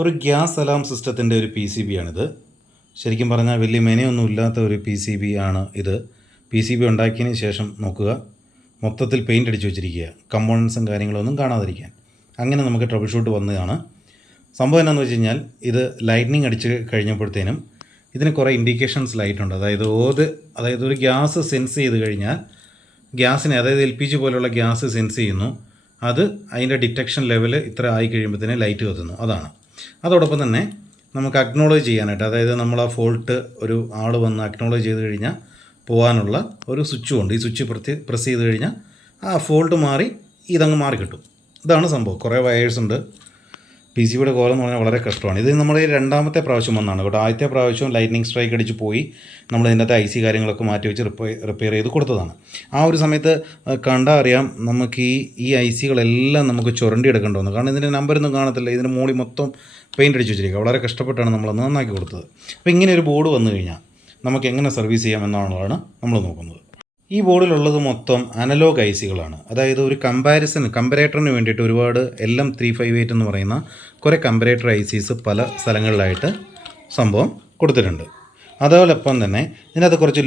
ഒരു gas alarm സിസ്റ്റത്തിൻ്റെ ഒരു പി സി ബി ആണിത്. ശരിക്കും പറഞ്ഞാൽ വലിയ മെനയൊന്നും ഇല്ലാത്ത ഒരു പി സി ബി ആണ് ഇത്. പി സി ബി ഉണ്ടാക്കിയതിന് ശേഷം നോക്കുക, മൊത്തത്തിൽ പെയിൻ്റ് അടിച്ച് വെച്ചിരിക്കുക, കമ്പോണൻസും കാര്യങ്ങളൊന്നും കാണാതിരിക്കാൻ. അങ്ങനെ നമുക്ക് ട്രബിൾ ഷൂട്ട് വന്നതാണ്. സംഭവം എന്താണെന്ന് വെച്ച് കഴിഞ്ഞാൽ, ഇത് ലൈറ്റ്നിങ് അടിച്ച് കഴിഞ്ഞപ്പോഴത്തേനും ഇതിന് കുറേ ഇൻഡിക്കേഷൻസ് ലൈറ്റുണ്ട്. അതായത് ഒരു ഗ്യാസ് സെൻസ് ചെയ്ത് കഴിഞ്ഞാൽ ഗ്യാസിനെ, അതായത് LPG പോലുള്ള ഗ്യാസ് സെൻസ് ചെയ്യുന്നു, അത് അതിൻ്റെ ഡിറ്റക്ഷൻ ലെവൽ ഇത്ര ആയി കഴിയുമ്പോഴത്തേനെ ലൈറ്റ് കത്തുന്നു. അതാണ്. അതോടൊപ്പം തന്നെ നമുക്ക് അക്നോളജ് ചെയ്യാനായിട്ട്, അതായത് നമ്മൾ ആ ഫോൾട്ട് ഒരു ആൾ വന്ന് അക്നോളജ് ചെയ്ത് കഴിഞ്ഞാൽ പോകാനുള്ള ഒരു സ്വിച്ചും ഉണ്ട്. ഈ സ്വിച്ച് പ്രസ് ചെയ്ത് കഴിഞ്ഞാൽ ആ ഫോൾട്ട് മാറി ഇതങ്ങ് മാറി കിട്ടും. ഇതാണ് സംഭവം. കുറേ വയേഴ്സ് ഉണ്ട്. പി സി ബിയുടെ കോലം എന്ന് പറഞ്ഞാൽ വളരെ കഷ്ടമാണ്. ഇത് നമ്മുടെ രണ്ടാമത്തെ പ്രാവശ്യം വന്നാണ് കേട്ടോ. ആദ്യത്തെ പ്രാവശ്യം ലൈറ്റ്നിങ് സ്ട്രൈക്ക് അടിച്ച് പോയി നമ്മൾ ഇതിൻ്റെ IC കാര്യങ്ങളൊക്കെ മാറ്റി വെച്ച് റിപ്പയർ ചെയ്ത് കൊടുത്തതാണ്. ആ ഒരു സമയത്ത് കണ്ടാൽ അറിയാം നമുക്ക് ഈ ICകളെല്ലാം നമുക്ക് ചുരണ്ടി എടുക്കേണ്ടി വന്നു. കാരണം ഇതിൻ്റെ നമ്പരൊന്നും കാണത്തില്ല. ഇതിൻ്റെ മുകളിൽ മൊത്തം പെയിൻ്റ് അടിച്ച് വെച്ചിരിക്കുക. വളരെ കഷ്ടപ്പെട്ടാണ് നമ്മളത് നന്നാക്കി കൊടുത്തത്. അപ്പോൾ ഇങ്ങനെ ഒരു ബോർഡ് വന്നു കഴിഞ്ഞാൽ നമുക്ക് എങ്ങനെ സർവീസ് ചെയ്യാം എന്നുള്ളതാണ് നമ്മൾ നോക്കുന്നത്. ഈ ബോർഡിലുള്ളത് മൊത്തം അനലോഗ് ICകളാണ്. അതായത് ഒരു കമ്പറേറ്ററിന് വേണ്ടിയിട്ട് ഒരുപാട് LM358 എന്ന് പറയുന്ന കുറേ കമ്പറേറ്റർ ICs പല സ്ഥലങ്ങളിലായിട്ട് സംഭവം കൊടുത്തിട്ടുണ്ട്. അതോടൊപ്പം തന്നെ ഇതിനകത്ത് കുറച്ച്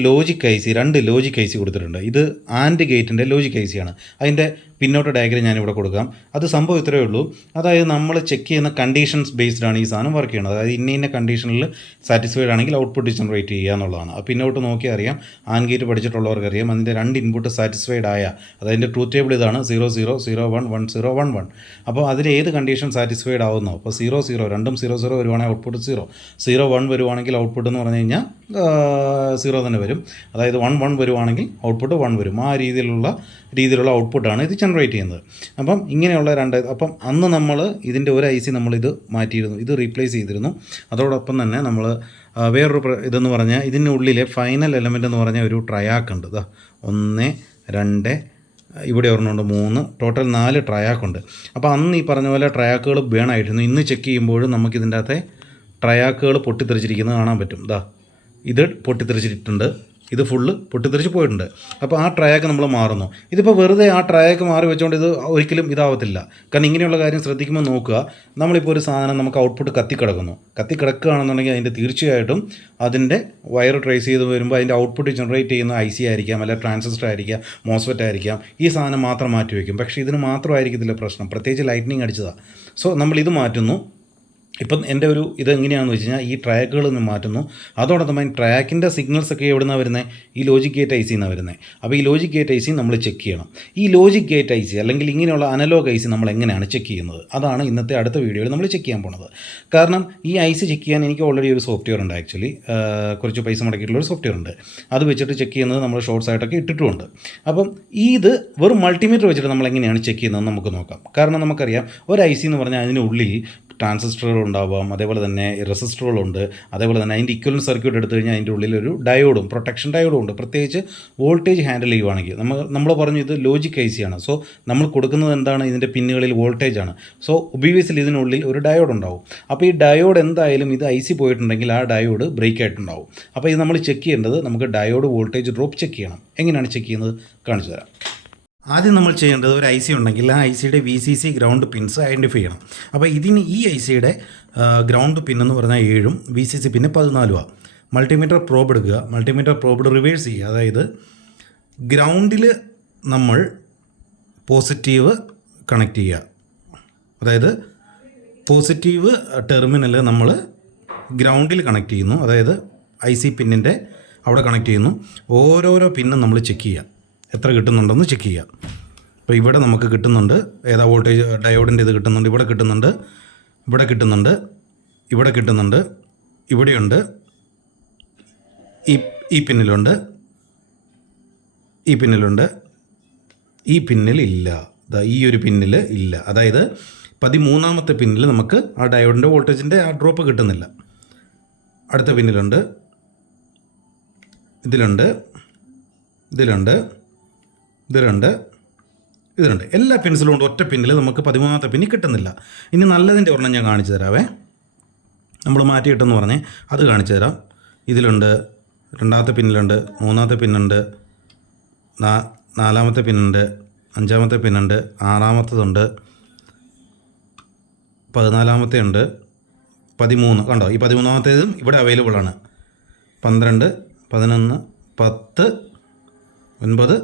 രണ്ട് ലോജിക് IC കൊടുത്തിട്ടുണ്ട്. ഇത് ആൻഡ് ഗേറ്റിൻ്റെ ലോജിക് IC ആണ്. അതിൻ്റെ പിന്നോട്ട് ഡയഗ്രം ഞാനിവിടെ കൊടുക്കാം. അത് സംഭവം ഇത്രയേ ഉള്ളൂ. അതായത് നമ്മൾ ചെക്ക് ചെയ്യുന്ന കണ്ടീഷൻസ് ബേസ്ഡ് ആണ് ഈ സാധനം വർക്ക് ചെയ്യുന്നത്. അതായത് ഇന്ന കണ്ടീഷനിൽ സാറ്റിസ്ഫൈഡ് ആണെങ്കിൽ ഔട്ട്പുട്ട് ജനറേറ്റ് ചെയ്യുക എന്നുള്ളതാണ്. അപ്പോൾ പിന്നോട്ട് നോക്കി അറിയാം, ആൻഡ് ഗേറ്റ് പഠിച്ചിട്ടുള്ളവർക്ക് അറിയാം, അതിൻ്റെ രണ്ട് ഇൻപുട്ട് സാറ്റിസ്ഫൈഡ് ആയ, അതായത് ട്രൂത്ത് ടേബിൾ ഇതാണ് 00, 01, 10, 11. അപ്പോൾ അതിൽ ഏത് കണ്ടീഷൻ സാറ്റിസ്ഫൈഡ് ആവുന്നോ, അപ്പോൾ 00 രണ്ടും 00 വരുവാണെങ്കിൽ ഔട്ട്പുട്ട് 0, 01 വരുവാണെങ്കിൽ ഔട്ട്പുട്ട് എന്ന് പറഞ്ഞു കഴിഞ്ഞാൽ 0 തന്നെ വരും. അതായത് 11 വരുവാണെങ്കിൽ ഔട്ട്പുട്ട് 1 വരും. ആ രീതിയിലുള്ള ഔട്ട്പുട്ടാണ് ഇത് ജനറേറ്റ് ചെയ്യുന്നത്. അപ്പം ഇങ്ങനെയുള്ള അപ്പം അന്ന് നമ്മൾ ഇതിൻ്റെ ഒരു IC നമ്മളിത് മാറ്റിയിരുന്നു, ഇത് റീപ്ലേസ് ചെയ്തിരുന്നു. അതോടൊപ്പം തന്നെ നമ്മൾ വേറൊരു ഇതെന്ന് പറഞ്ഞാൽ ഇതിനുള്ളിലെ ഫൈനൽ എലമെൻ്റ് എന്ന് പറഞ്ഞാൽ ഒരു ട്രയാക്ക് ഉണ്ട്. 1, 2, ഇവിടെ ഒരെണ്ണമുണ്ട്, 3, ടോട്ടൽ 4 ട്രയാക്കുണ്ട്. അപ്പോൾ അന്ന് ഈ പറഞ്ഞ പോലെ ട്രയാക്കുകൾ ബേണായിരുന്നു. ഇന്ന് ചെക്ക് ചെയ്യുമ്പോഴും നമുക്കിതിൻ്റെ അകത്തെ ട്രയാക്കുകൾ പൊട്ടിത്തെറിച്ചിരിക്കുന്നത് കാണാൻ പറ്റും. ഇത് പൊട്ടിത്തെറിച്ചിട്ടുണ്ട്, ഇത് ഫുള്ള് പൊട്ടിത്തെറിച്ച് പോയിട്ടുണ്ട്. അപ്പോൾ ആ ട്രയാക്ക് നമ്മൾ മാറുന്നു. ഇതിപ്പോൾ വെറുതെ ആ ട്രയാക്ക് മാറി വെച്ചുകൊണ്ട് ഇത് ഒരിക്കലും ഇതാവത്തില്ല. കാരണം ഇങ്ങനെയുള്ള കാര്യം ശ്രദ്ധിക്കുമ്പോൾ നോക്കുക, നമ്മളിപ്പോൾ ഒരു സാധനം നമുക്ക് ഔട്ട്പുട്ട് കത്തിക്കിടക്കുകയാണെന്നുണ്ടെങ്കിൽ അതിൻ്റെ തീർച്ചയായിട്ടും അതിൻ്റെ വയർ ട്രേസ് ചെയ്ത് വരുമ്പോൾ അതിൻ്റെ ഔട്ട്പുട്ട് ജനറേറ്റ് ചെയ്യുന്ന IC ആയിരിക്കാം, അല്ലെങ്കിൽ ട്രാൻസിസ്റ്റർ ആയിരിക്കാം, മോസ്ഫെറ്റ് ആയിരിക്കാം. ഈ സാധനം മാത്രം മാറ്റി വയ്ക്കും. പക്ഷേ ഇതിന് മാത്രമായിരിക്കത്തില്ല പ്രശ്നം, പ്രത്യേകിച്ച് ലൈറ്റ്നിങ് അടിച്ചതാണ്. സോ നമ്മളിത് മാറ്റുന്നു. ഇപ്പം എൻ്റെ ഒരു ഇതെങ്ങനെയാണെന്ന് വെച്ച് കഴിഞ്ഞാൽ ഈ ട്രാക്കുകൾ നിന്ന് മാറ്റുന്നു. അതോടൊപ്പം ട്രാക്കിൻ്റെ സിഗ്നൽസൊക്കെ എവിടെ നിന്നാണ് വരുന്നത്? ഈ ലോജിക് ഗേറ്റ് IC എന്നാണ് വരുന്നത്. അപ്പോൾ ഈ ലോജിക് ഗേറ്റ് IC നമ്മൾ ചെക്ക് ചെയ്യണം. ഈ ലോജിക് ഗേറ്റ് IC അല്ലെങ്കിൽ ഇങ്ങനെയുള്ള അനലോഗ് IC നമ്മൾ എങ്ങനെയാണ് ചെക്ക് ചെയ്യുന്നത്? അതാണ് ഇന്നത്തെ അടുത്ത വീഡിയോയിൽ നമ്മൾ ചെക്ക് ചെയ്യാൻ പോണത്. കാരണം ഈ IC ചെക്ക് ചെയ്യാൻ എനിക്ക് ഓൾറെഡി ഒരു സോഫ്റ്റ്വെയർ ഉണ്ട്. ആക്ച്വലി കുറച്ച് പൈസ മുടക്കിയിട്ടുള്ളൊരു സോഫ്റ്റ്വെയർ ഉണ്ട്. അത് വെച്ചിട്ട് ചെക്ക് ചെയ്യുന്നത് നമ്മൾ ഷോർട്ട്സ് ആയിട്ടൊക്കെ ഇട്ടിട്ടുമുണ്ട്. അപ്പം ഇത് വെറും മൾട്ടിമീറ്റർ വെച്ചിട്ട് നമ്മൾ എങ്ങനെയാണ് ചെക്ക് ചെയ്യുന്നത് നമുക്ക് നോക്കാം. കാരണം നമുക്കറിയാം ഒരു IC എന്ന് പറഞ്ഞാൽ അതിനുള്ളിൽ ട്രാൻസിസ്റ്ററുകൾ ഉണ്ടാവാം, അതേപോലെ തന്നെ റെസിസ്റ്ററുകളുണ്ട്, അതേപോലെ തന്നെ അതിൻ്റെ ഇക്വലൻറ്റ് സർക്യൂട്ട് എടുത്തു കഴിഞ്ഞാൽ അതിൻ്റെ ഉള്ളിലൊരു ഡയോഡും പ്രൊട്ടക്ഷൻ ഡയോഡും ഉണ്ട്. പ്രത്യേകിച്ച് വോൾട്ടേജ് ഹാൻഡിൽ ചെയ്യുവാണെങ്കിൽ നമ്മൾ പറഞ്ഞു ഇത് ലോജിക് IC ആണ്. സോ നമ്മൾ കൊടുക്കുന്നത് എന്താണ്? ഇതിൻ്റെ പിന്നുകളിൽ വോൾട്ടേജ് ആണ്. സോ ഒബിയസ്ലി ഇതിനുള്ളിൽ ഒരു ഡയോഡ് ഉണ്ടാവും. അപ്പോൾ ഈ ഡയോഡ് എന്തായാലും ഇത് IC പോയിട്ടുണ്ടെങ്കിൽ ആ ഡയോഡ് ബ്രേക്ക് ആയിട്ടുണ്ടാവും. അപ്പോൾ ഇത് നമ്മൾ ചെക്ക് ചെയ്യേണ്ടത്, നമുക്ക് ഡയോഡ് വോൾട്ടേജ് ഡ്രോപ്പ് ചെക്ക് ചെയ്യണം. എങ്ങനെയാണ് ചെക്ക് ചെയ്യുന്നത് കാണിച്ചു തരാം. ആദ്യം നമ്മൾ ചെയ്യേണ്ടത്, ഒരു IC ഉണ്ടെങ്കിൽ ആ ICയുടെ VCC ഗ്രൗണ്ട് പിൻസ് ഐഡൻറ്റിഫൈ ചെയ്യണം. അപ്പോൾ ഇതിന് ഈ ICയുടെ ഗ്രൗണ്ട് പിൻ എന്ന് പറഞ്ഞാൽ 7ഉം VCC പിന്നെ 14ഉമാണ്. മൾട്ടിമീറ്റർ പ്രോബ് എടുക്കുക. മൾട്ടിമീറ്റർ പ്രോബ് റിവേഴ്സ് ചെയ്യുക. അതായത് ഗ്രൗണ്ടിൽ നമ്മൾ പോസിറ്റീവ് കണക്ട് ചെയ്യുക. അതായത് പോസിറ്റീവ് ടെർമിനൽ നമ്മൾ ഗ്രൗണ്ടിൽ കണക്ട് ചെയ്യുന്നു. അതായത് IC പിന്നിൻ്റെ അവിടെ കണക്ട് ചെയ്യുന്നു. ഓരോരോ പിന്നും നമ്മൾ ചെക്ക് ചെയ്യുക, എത്ര കിട്ടുന്നുണ്ടെന്ന് ചെക്ക് ചെയ്യുക. അപ്പോൾ ഇവിടെ നമുക്ക് കിട്ടുന്നുണ്ട്, ഏതാ വോൾട്ടേജ് ഡയോഡിൻ്റെ ഇത് കിട്ടുന്നുണ്ട്, ഇവിടെ കിട്ടുന്നുണ്ട്, ഇവിടെ കിട്ടുന്നുണ്ട്, ഇവിടെ കിട്ടുന്നുണ്ട്, ഇവിടെയുണ്ട്, ഈ പിന്നിലുണ്ട്, ഈ പിന്നിലുണ്ട്, ഈ പിന്നിലില്ല, ഈ ഒരു പിന്നിൽ ഇല്ല. അതായത് 13ാമത്തെ പിന്നിൽ നമുക്ക് ആ ഡയോഡിൻ്റെ വോൾട്ടേജിൻ്റെ ആ ഡ്രോപ്പ് കിട്ടുന്നില്ല. അടുത്ത പിന്നിലുണ്ട്, ഇതിലുണ്ട്, ഇതിലുണ്ട്, ഇതിലുണ്ട്, എല്ലാ പിൻസിലും ഉണ്ട്. ഒറ്റ പിന്നിൽ നമുക്ക് 13ാമത്തെ പിന്നിൽ കിട്ടുന്നില്ല. ഇനി നല്ലതിൻ്റെ ഒരെണ്ണം ഞാൻ കാണിച്ചു തരാവേ. നമ്മൾ മാറ്റിയിട്ടെന്ന് പറഞ്ഞേ അത് കാണിച്ചു തരാം. ഇതിലുണ്ട്, 2ാമത്തെ പിന്നിലുണ്ട്, 3ാമത്തെ പിന്നുണ്ട്, 4ാമത്തെ പിന്നുണ്ട്, 5ാമത്തെ പിന്നുണ്ട്, 6ാമത്തതുണ്ട്, 14ാമത്തെ ഉണ്ട്, 13 കണ്ടോ, ഈ 13ാമത്തേതും ഇവിടെ അവൈലബിൾ ആണ്. 12, 11, 10, 9,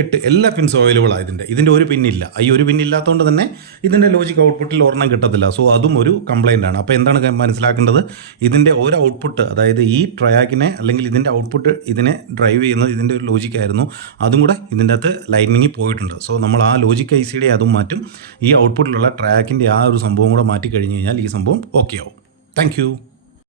8 എല്ലാ പിൻസും അവൈലബിളാണ്. ഇതിൻ്റെ ഒരു പിന്നില്ല. ഈ ഒരു പിന്നില്ലാത്തതുകൊണ്ട് തന്നെ ഇതിൻ്റെ ലോജിക് ഔട്ട്പുട്ടിൽ ഒരെണ്ണം കിട്ടത്തില്ല. സോ അതും ഒരു കംപ്ലൈൻ്റ് ആണ്. അപ്പോൾ എന്താണ് മനസ്സിലാക്കേണ്ടത്, ഇതിൻ്റെ ഒരു ഔട്ട്പുട്ട്, അതായത് ഈ ട്രയാക്കിനെ അല്ലെങ്കിൽ ഇതിൻ്റെ ഔട്ട്പുട്ട് ഇതിനെ ഡ്രൈവ് ചെയ്യുന്നത് ഇതിൻ്റെ ഒരു ലോജിക്കായിരുന്നു, അതും കൂടെ ഇതിൻ്റെ അകത്ത് ലൈനിങ്ങിൽ പോയിട്ടുണ്ട്. സോ നമ്മൾ ആ ലോജിക് ICയുടെ അതും മാറ്റും, ഈ ഔട്ട്പുട്ടിലുള്ള ട്രാക്കിൻ്റെ ആ ഒരു സംഭവം കൂടെ മാറ്റി കഴിഞ്ഞ് കഴിഞ്ഞാൽ ഈ സംഭവം ഓക്കെ ആവും. താങ്ക്